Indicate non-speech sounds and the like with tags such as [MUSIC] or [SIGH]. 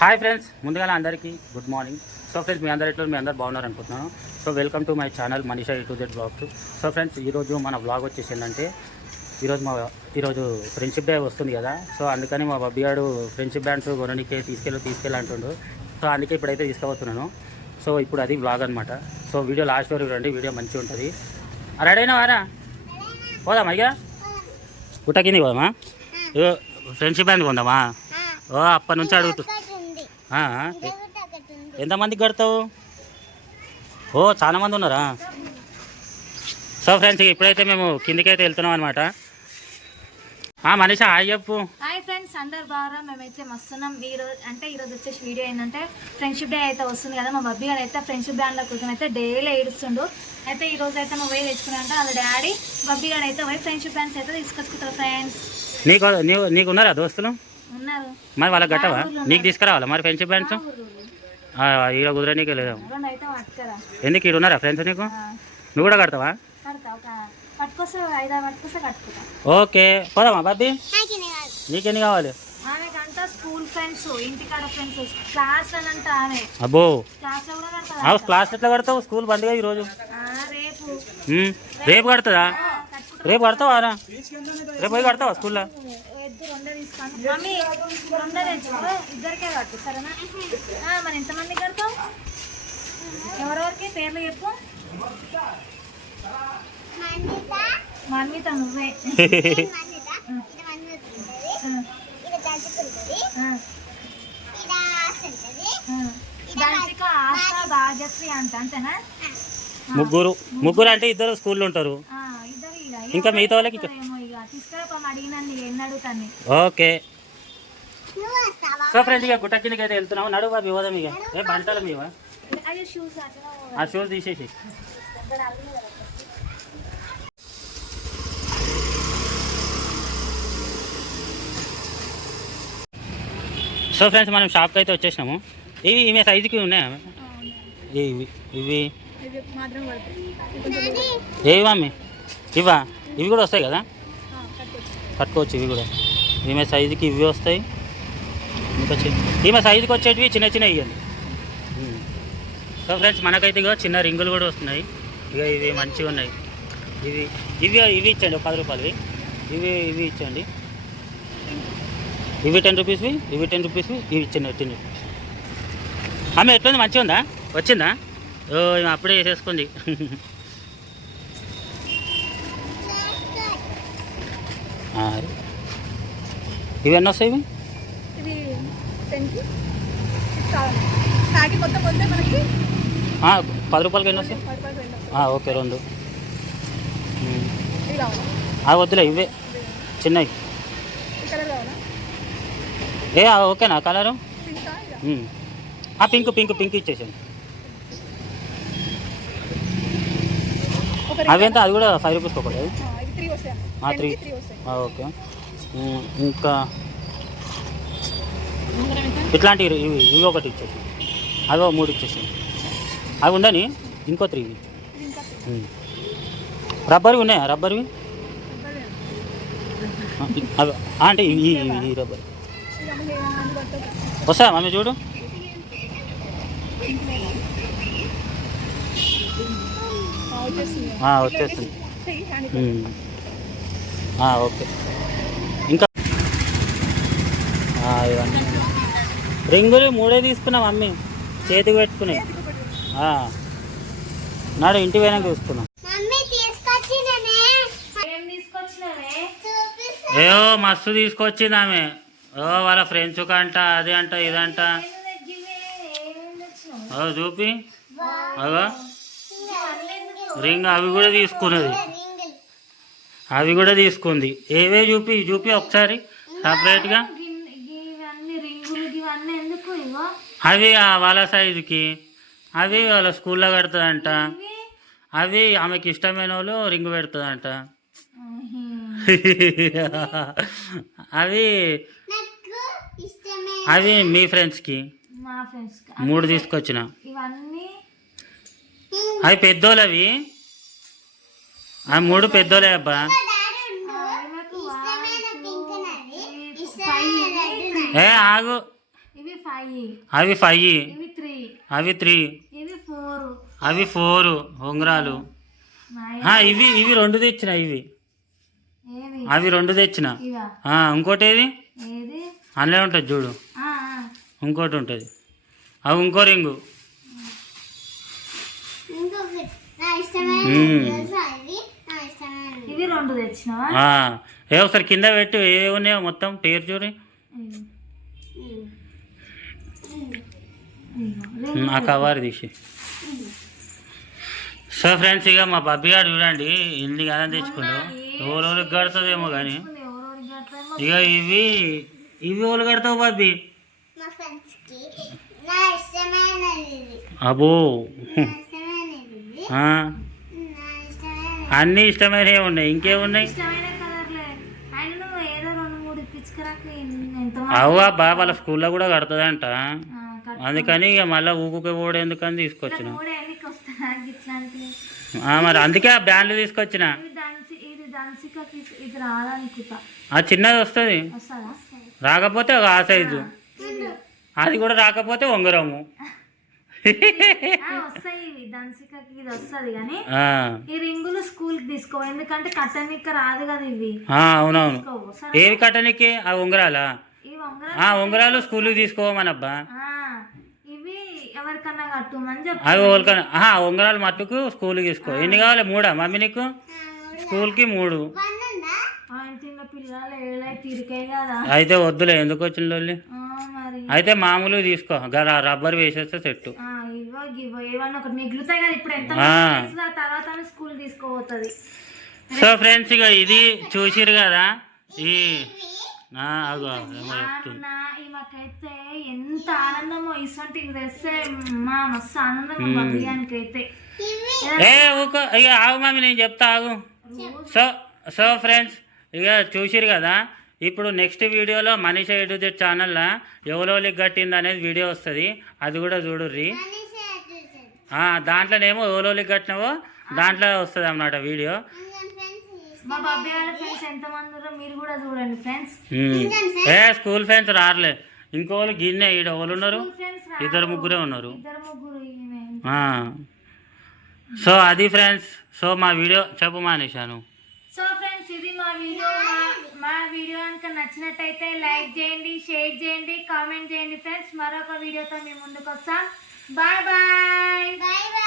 Hi friends ముందుగా అందరికీ good morning so friends మీ అందరి ఎట్లా మీ అందరు బాగున్నారు అనుకుంటున్నాను so welcome to my channel Manisha to Z blogs so friends ఈరోజు మన బ్లాగ్ వచ్చేసి ఏంటంటే ఈరోజు మా ఈరోజు ఫ్రెండ్షిప్ డే వస్తుంది కదా. సో అందుకని మా బబ్బీ గారు ఫ్రెండ్షిప్ బ్యాండ్స్ కొనడానికి తీసుకెళ్ళి తీసుకెళ్ళి అంటుండు. సో అందుకే ఇప్పుడైతే తీసుకుపోతున్నాను. సో ఇప్పుడు అది బ్లాగ్ అనమాట సో వీడియో లాస్ట్ వరకు రండి వీడియో మంచిగా ఉంటుంది. రెడీ అయినా వారా పోదామా ఇక? గుట్ట కింది పోదామా? ఫ్రెండ్షిప్ బ్యాండ్ కొందామా? ఓ అప్పటి నుంచి అడుగుతూ ఎంతమందికి కడతావు? ఓ చాలా మంది ఉన్నారా? సో ఫ్రెండ్స్ ఇప్పుడైతే మేము కిందికైతే వెళ్తున్నాం అనమాట మనిషి హాయ్ చెప్పు. హాయ్ ఫ్రెండ్స్ అందరు బాగా మేమైతే మస్తున్నాం. ఈ రోజు అంటే ఈ రోజు వచ్చేసి వీడియో ఏంటంటే ఫ్రెండ్షిప్ డే అయితే వస్తుంది కదా మా బబ్బీ గారు అయితే ఫ్రెండ్షిప్ బ్యాండ్ల కోసం అయితే డైలీ ఏడుస్తుండు. అయితే ఈ రోజు అయితే మా పోయి తెచ్చుకున్నా వాళ్ళ డాడీ. బబ్బీ గారు అయితే పోయి ఫ్రెండ్షిప్ బ్యాండ్స్ అయితే తీసుకొచ్చుకుంటారు ఫ్రెండ్స్. నీకు నీకు ఉన్నారా దోస్తులు? మరి వాళ్ళకి కట్టవా? నీకు తీసుకురావాలా? మరి ఫ్రెండ్షిప్ బ్యాండ్స్ ఈడ కుదరనీకే లేదు ఎందుకు ఈడ ఉన్నారా ఫ్రెండ్స్ నీకు? నువ్వు కూడా కడతావా? ఓకే పోదామా బాబీ? నీకెన్ని కావాలి? అబ్బో. క్లాస్ ఎట్లా కడతావు? స్కూల్ బంద్గా ఈరోజు. రేపు. ఉమ్, రేపు కడుతుందా? రేపు కడతావా రేపు పోయి కడతావా స్కూల్లో? మమ్మీ రెండే తెచ్చుకో. ఇద్దరికే కట్టు సరేనా? ఆ, మరి ఎంతమంది కడతావు? ఎవరెవరికి పేర్లు చెప్పు. మన్విత నువ్వే. భాగ్యశ్రీ అంట అంతేనా? ముగ్గురు. ముగ్గురు అంటే ఇద్దరు స్కూల్లో ఉంటారు. ఆ, ఇద్దరు ఇక. ఇంకా మిగతా వాళ్ళకి ఇంకా- ఏమో ఇక తీసుకురా అడిగినండి ఎన్ని అడుగుతాను ఓకే. సో ఫ్రెండ్స్ ఇక గుట్ట కిందకి అయితే వెళ్తున్నాం నడువు బాబు ఇవ్వదాం ఇక ఏ బంటాల మీవ? అయ్యో షూస్ అట్లా ఆ షూస్ తీసేసి సో ఫ్రెండ్స్ మనం షాప్కి అయితే వచ్చేసినాము. ఇవి ఈమె సైజుకి ఉన్నాయా? ఇవి ఇవి. మాత్రం పడుతుంది ఏవి మమ్మీ? ఇవా ఇవి కూడా వస్తాయి కదా? కట్టుకోవచ్చు ఇవి కూడా. ఈమె సైజుకి ఇవి వస్తాయి. ఇంకా ఈమె సైజుకి వచ్చేటివి చిన్న చిన్న ఇవ్వండి సో ఫ్రెండ్స్ మనకైతే ఇక చిన్న రింగులు కూడా వస్తున్నాయి. ఇక ఇవి మంచిగా ఉన్నాయి. ఇవి ఇవి ఇవి ఇచ్చండి ఒక పది రూపాయలవి. ఇవి ఇవి ఇచ్చండి. ఇవి టెన్ రూపీస్వి ఇవి టెన్ రూపీస్వి ఇవి ఇచ్చండి టెన్ రూపీస్ ఆమె ఎట్లుంది? మంచిగా ఉందా వచ్చిందా? ఓ ఈమె అప్పుడే వేసేసుకుంది [LAUGHS] ఆ, ఇవి? ఎన్ని వస్తాయి ఇవి పది రూపాయలకి ఎన్ని వస్తాయి? ఓకే రెండు. ఆ వద్దులే ఇవే. చిన్నవి. ఏ ఓకేనా కలరు? పింకా. ఆ పింక్ పింక్ పింక్ ఇచ్చేసాను అవి ఎంత? అది కూడా ఫైవ్ రూపీస్కి ఒకటి. Three okay. ఇంకా ఇట్లాంటివి ఇవి ఇవి ఒకటి ఇచ్చేసి. అవి ఒక మూడు ఇచ్చేసి. అవి ఉండని ఇంకో త్రీ. రబ్బర్వి ఉన్నాయా? రబ్బర్వి? అవి అంటే ఈ రబ్బర్. వస్తాయా మమ్మీ చూడు? వచ్చేస్తుంది ఆ, వచ్చేస్తుంది చెయ్యి హ్యాండ్ ఉమ్. ఆ, ఓకే. ఇంకా ఆ, ఇవన్నీ. రింగులు మూడే తీసుకున్నాం మమ్మీ. చేతికి పెట్టుకుని. ఆ. నాడు ఇంటి పోయినాక చూసుకున్నాం ఏవో మస్తు తీసుకొచ్చింది ఆమె. ఓ వాళ్ళ ఫ్రెండ్స్ కంట అది అంట ఇదంట ఓ చూపి. అగో. రింగ్ అవి కూడా తీసుకున్నది. అవి కూడా తీసుకుంది. ఏవే చూపి చూపి ఒకసారి సపరేట్గా అవి ఆ వాళ్ళ సైజుకి అవి వాళ్ళ స్కూల్లో కడుతుందంట. అవి ఆమెకి ఇష్టమైన వాళ్ళు రింగ్ పెడుతుందంట. [LAUGHS] అవి అవి మీ ఫ్రెండ్స్కి మా ఫ్రెండ్స్ మూడు తీసుకొచ్చిన. ఇవన్నీ అవి పెద్దోళ్ళు అవి ఆ మూడు పెద్దోళ్ళే అబ్బా. ఏ ఆగు. అవి ఫైవ్ అవి త్రీ అవి ఫోర్ ఉంగరాలు. ఆ, ఇవి ఇవి రెండు తెచ్చిన ఇవి. అవి రెండు తెచ్చిన. ఇంకోటి ఏది ఏది? అందులో ఉంటుంది చూడు. ఇంకోటి ఉంటుంది. అవి ఇంకో రింగు. ఇవి రెండు తెచ్చినావా? ఆ, ఏ ఒకసారి కింద పెట్టు ఏ ఉన్నాయో మొత్తం పేరు చూడు. ఆ కవర్ తీసి. సో ఫ్రెండ్స్ ఇక మా బబ్బీ గారు చూడండి ఇన్ని కదా తెచ్చుకుండు ఎవరెవరికి కడుతుందేమో కానీ. ఇక ఇవి ఇవి ఎవరు కడతావు బబ్బీ మా ఫ్రెండ్స్కి నా ఇష్టమైనది ఇది. అబో అన్ని ఇష్టమైనవి ఉన్నాయి. ఇంకేమున్నాయి? అవ్వ బా వాళ్ళ స్కూల్లో కూడా కడుతుందంట. అందుకని ఇక మళ్ళీ ఊకుకే పోవడం ఎందుకని తీసుకొచ్చిన. మరి అందుకే ఆ బ్యాండ్లు తీసుకొచ్చిన. ఆ చిన్నది వస్తుంది. రాకపోతే ఒక ఆ సైజు. అది కూడా రాకపోతే ఉంగరము. [LAUGHS] వస్తాయి ఇవి. దంచికకి ఇది వస్తుంది కానీ ఆ, ఈ రింగులు స్కూల్కి తీసుకో. ఎందుకంటే కట్టనిక్క రాదు కదా ఇవి. అవునవును. ఏవి కట్టనికి ఆ ఉంగరాలా? ఆ ఉంగరాలు స్కూల్కి తీసుకోమనబ్బా. ఇవి ఎవరికన్నా కట్టుమని చెప్పి. అవి ఆహా ఉంగరాలు మట్టుకు స్కూల్కి తీసుకో. ఎన్ని కావాలి? మూడా? మమ్మీ నీకు? మూడు. ఏలై తిరికాయి కదా. అయితే వద్దులే. ఎందుకు వచ్చిన అయితే మామూలుగా తీసుకో. రబ్బర్ వేసేస్తే సెట్టు. గివ్వ ఏమన్నా ఒకటి మిగులుతాయి కదా ఇప్పుడు ఎంత ఆ. మంది ఆ తర్వాత స్కూల్ తీసుకోపోతుంది. సో ఫ్రెండ్స్ ఇక ఇది చూసిరు కదా? ఈ ఈమెకైతే ఎంత ఆనందమో ఇసొంటి తెస్తే మా మస్తు ఆనందం ఏ ఊకో ఇక ఆగు మమ్మీ నేను చెప్తా ఆగు. సో సో ఫ్రెండ్స్ ఇక చూసిరు కదా? ఇప్పుడు నెక్స్ట్ వీడియోలో మనీషా జెడ్ ఛానల్లో ఎవరోలికి కట్టింది అనేది వీడియో వస్తుంది. అది కూడా చూడుర్రి. దాంట్లోనేమో ఎవరోలికి కట్టినావో దాంట్లో వస్తుంది అన్నమాట వీడియో. అందుకని ఫ్రెండ్స్ మా బాబాయ్ వాళ్ళ ఫ్రెండ్స్ ఎంతమంది ఉన్నారో మీరు కూడా చూడండి ఫ్రెండ్స్. ఉమ్. ఏ స్కూల్ ఫ్రెండ్స్ రారులే. ఇంకోళ్ళు గిన్నె ఈడ ఎవరు ఉన్నారు. ఇద్దరు ముగ్గురే ఉన్నారు. సో అది ఫ్రెండ్స్. సో మా వీడియో చెప్పు మానేశాను. సో ఫ్రెండ్స్ ఇది మా వీడియో. మా- మా వీడియో కనుక నచ్చినట్టయితే లైక్ చేయండి షేర్ చేయండి కామెంట్ చేయండి ఫ్రెండ్స్. మరొక వీడియోతో మేము ముందుకు వస్తాం Bye bye. Bye bye.